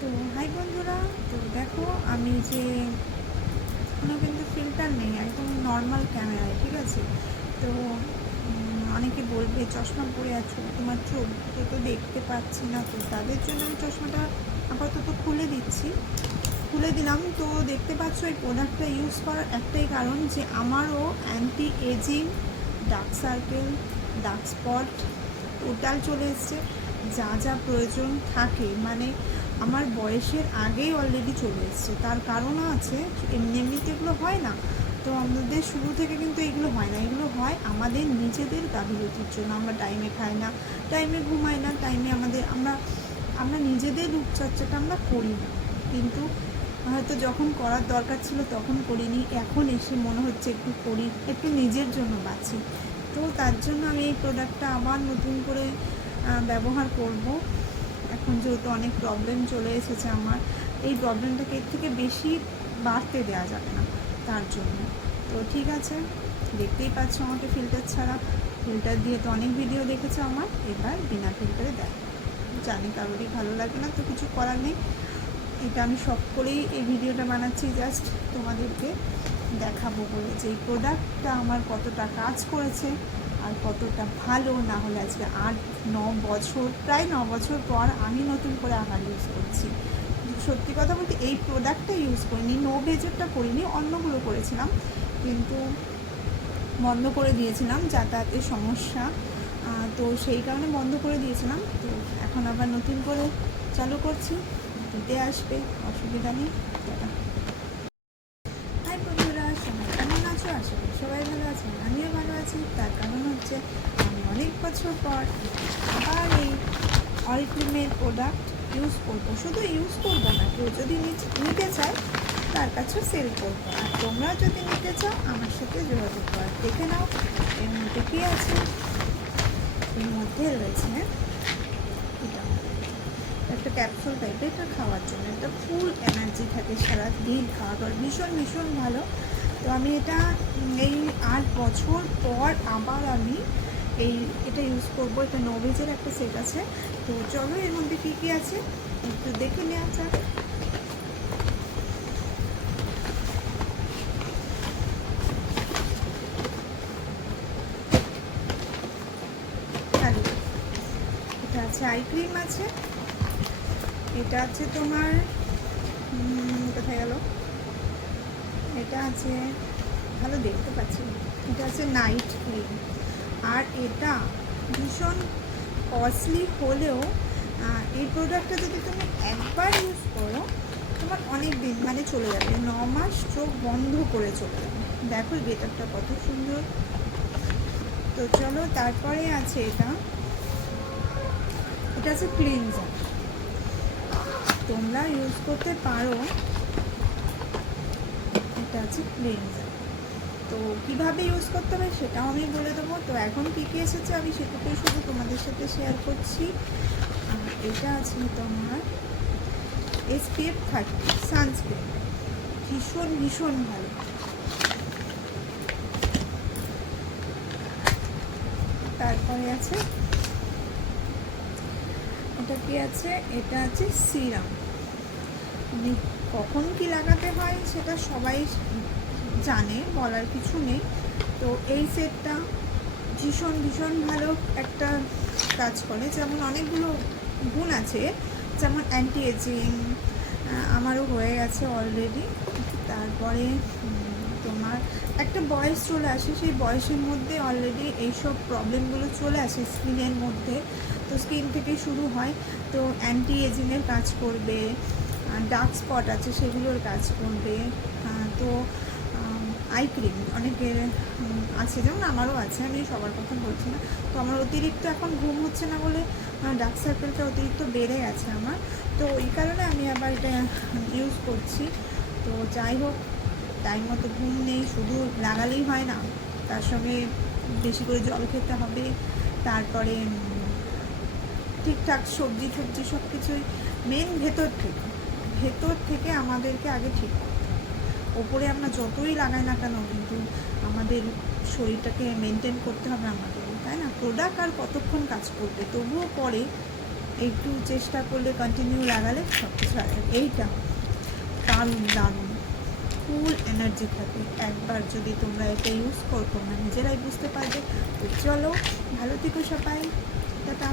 তো হাই বন্ধুরা, তো দেখো আমি যে কোনো কিন্তু ফিল্টার নেই, একদম নর্মাল ক্যামেরায়, ঠিক আছে। তো অনেকে বলবে চশমা পরে আছো, তোমার চোখ তো দেখতে পাচ্ছি না, তো তাদের জন্য আমি চশমাটা আপাতত খুলে দিলাম। তো দেখতে পাচ্ছ এই প্রোডাক্টটা ইউজ করার একটাই কারণ যে আমারও anti aging, dark circle, dark spot total চলে এসছে। যা যা প্রয়োজন থাকে মানে আমার বয়সের আগেই অলরেডি চলে এসছে। তার কারণও আছে, এমনিতে এগুলো হয় না। তো আমাদের শুরু থেকে কিন্তু এগুলো হয় না, এগুলো হয় আমাদের নিজেদের গাফিলতির জন্য। আমরা টাইমে খাই না, টাইমে ঘুমাই না, টাইমে আমরা নিজেদের রূপচর্চাটা আমরা করি না। কিন্তু হয়তো যখন করার দরকার ছিল তখন করিনি, এখন এসে মনে হচ্ছে একটু করি, একটু নিজের জন্য বাঁচি। তো তার জন্য আমি এই প্রোডাক্টটা আবার নতুন করে ব্যবহার করব। এখন যেহেতু অনেক প্রবলেম চলে এসেছে আমার, এই প্রবলেমটাকে এর থেকে বেশি বাড়তে দেওয়া যাবে না, তার জন্য। তো ঠিক আছে, দেখতেই পাচ্ছ আমাকে ফিল্টার ছাড়া। ফিল্টার দিয়ে তো অনেক ভিডিও দেখেছো আমার, এবার বিনা ফিল্টারে দেখো। জানি কারোরই ভালো লাগে না, তো কিছু করার নেই। এটা আমি শখ করেই এই ভিডিওটা বানাচ্ছি, জাস্ট তোমাদেরকে দেখাবো বলে যে এই প্রোডাক্টটা আমার কতটা কাজ করেছে আর কতটা ভালো। না হলে আজকে 8-9 বছর, প্রায় 9 বছর পর আমি নতুন করে আবার ইউজ করছি। সত্যি কথা বলতে এই প্রোডাক্টটা ইউজ করিনি, নো বেজরটা করিনি, অন্যগুলো করেছিলাম, কিন্তু বন্ধ করে দিয়েছিলাম যাতায়াতের সমস্যা। তো সেই কারণে বন্ধ করে দিয়েছিলাম। তো এখন আবার নতুন করে চালু করছি, দিতে আসবে, অসুবিধা নেই। হাই বন্ধুরা, সবাই কেমন আছো? আশা করি সবাই ভালো আছেন, আমিও ভালো আছি। তার কারণ হচ্ছে আমি অনেক বছর পর আবার এই অরিফ্লেমের প্রোডাক্ট ইউজ করবো। শুধু ইউজ করবো না, কেউ যদি নিতে চায় তার কাছেও সেল করবো। আর তোমরা যদি নিতে চাও আমার সাথে যোগাযোগ করো। দেখে নাও এর মধ্যে কী আছে। এর মধ্যে রয়েছে এটা একটা ক্যাপসুল টাইপের, এটা খাওয়ার জন্য, একটা ফুল এনার্জি থাকে সারাদিন খাওয়ার পর, ভীষণ ভীষণ ভালো। তো আমি এটা এই 8 বছর পর আবার আমি এটা ইউজ করবো। এটা নোভেজের একটা সেট আছে। তো চলো এর মধ্যে কী কী আছে একটু দেখে নেওয়া যাক। এটা আছে আই ক্রিম আছে, এটা আছে তোমার কোথায় গেল, এটা আছে, ভালো দেখতে পাচ্ছি, এটা আছে নাইট ক্রিম। আর এটা ভীষণ কস্টলি হলেও এই প্রোডাক্টটা যদি তুমি একবার ইউজ করো তোমার অনেক দিন মানে চলে যাবে, 9 মাস চোখ বন্ধ করে চলে যাবে। দেখো গেটআপটা কত সুন্দর। তো চলো তারপরে আছে এটা আছে ক্লিনজার, তোমরা ইউজ করতে পারো। এটা আছে ক্লিনজার, তো কীভাবে ইউজ করতে হবে সেটাও আমি বলে দেবো। তো এখন কী কী এসেছে আমি সেটাকেই শুধু তোমাদের সাথে শেয়ার করছি। এটা আছে তোমার SPF 30 সানস্ক্রিন, ভীষণ ভীষণ ভালো। তারপরে আছে এটা কি আছে, এটা আছে সিরাম। কখন কি লাগাতে হয় সেটা সবাই জানে, বলার কিছু নেই। তো এই সেটটা ভীষণ ভীষণ ভালো একটা কাজ করে, যেমন অনেকগুলো গুণ আছে, যেমন অ্যান্টি এজিং আমারও হয়ে গেছে অলরেডি। তারপরে তোমার একটা বয়স চলে আসে, সেই বয়সের মধ্যে অলরেডি এইসব প্রবলেমগুলো চলে আসে স্কিনের মধ্যে। তো স্কিন থেকে শুরু হয়, তো অ্যান্টি এজিংয়ের কাজ করবে, ডার্ক স্পট আছে সেগুলোর কাজ করবে। তো আই ক্রিম অনেকের আছে, যেমন আমারও আছে, আমি সবার কথা বলছি না। তো আমার অতিরিক্ত এখন ঘুম হচ্ছে না বলে ডার্ক সার্কেলটা অতিরিক্ত বেড়ে গেছে আমার, তো এই কারণে আমি আবার এটা ইউজ করছি। তো যাই হোক, টাইম মতো ঘুম নেই, শুধু লাগালেই হয় না, তার সঙ্গে বেশি করে জল খেতে হবে। তারপরে ঠিকঠাক সবজি সব কিছুই মেন ভেতর থেকে আমাদেরকে আগে ঠিক করতে হবে। ওপরে আমরা যতই লাগাই না কেন, কিন্তু আমাদের শরীরটাকে মেনটেন করতে হবে আমাদের, তাই না? প্রোডাক্ট আর কতক্ষণ কাজ করবে, তবুও পরে একটু চেষ্টা করলে কন্টিনিউ লাগালে সব কিছু এইটা দারুণ দারুণ ফুল এনার্জি থাকে। একবার যদি তোমরা এটা ইউজ করো তোমরা নিজেরাই বুঝতে পারবে। তো চলো, ভালো থেকো সবাই, টাটা।